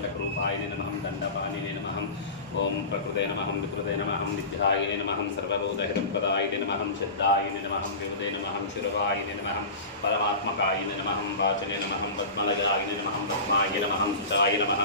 प्रकृपाय नमः दंडपाणिने नमः ओम प्रकृते नमः विकृते नमः विद्याय नमः सर्वभूतहितप्रदाय नमः सिद्धाय नमः विभुते नमः शिरवाय नमः परमात्मकाय नमः वाचने नमः पद्मलयाय नमः पद्माय नमः सुचाय नमः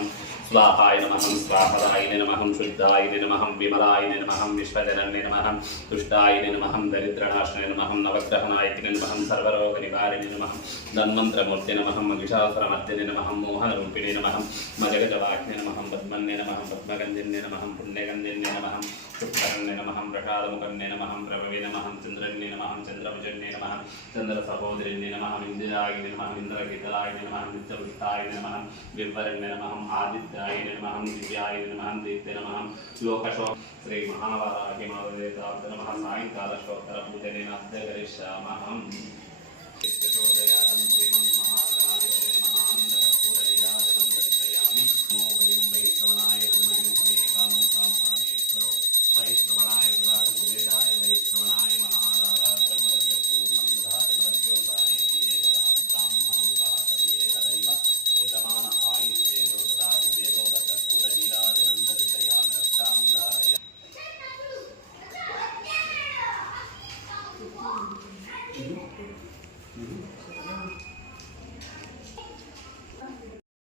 स्वाहाय नमः स्वापदाय नमः शुद्धाय नमः विमलाय नमः विश्वजनने नमः तुष्टाय नमः दरिद्रनाशने नमः नवग्रहनायकिने नमः सर्वरोगनिवारिणे नमः धन्वन्तरमूर्ते नमः महिषासुरमर्दिने नमः मोहनरूपिणे नमः मजगजवाग्ने नमः पद्मन्ने नमः पद्मगन्धिन्ने नमः पुण्यगन्धिन्ने नमः शुक्करन्ने नमः प्रसादमुखन्ने नमः प्रभवे नमः चन्द्रन्ने नमः चन्द्रभुजन्ने नमः चन्द्रसहोदरिन्ने नमः इन्द्राय नमः इन्द्रकेतलाय नमः नित्यपुष्टाय नमः विवरन्ने नमः आदित्याय नमः दिव्याय नमः दीप्ते नमः लोकशो श्री महावाराहि मातृदेवताभ्यो नमः सायंकालश्रोत्तरपूजनेन अद्य करिष्यामः।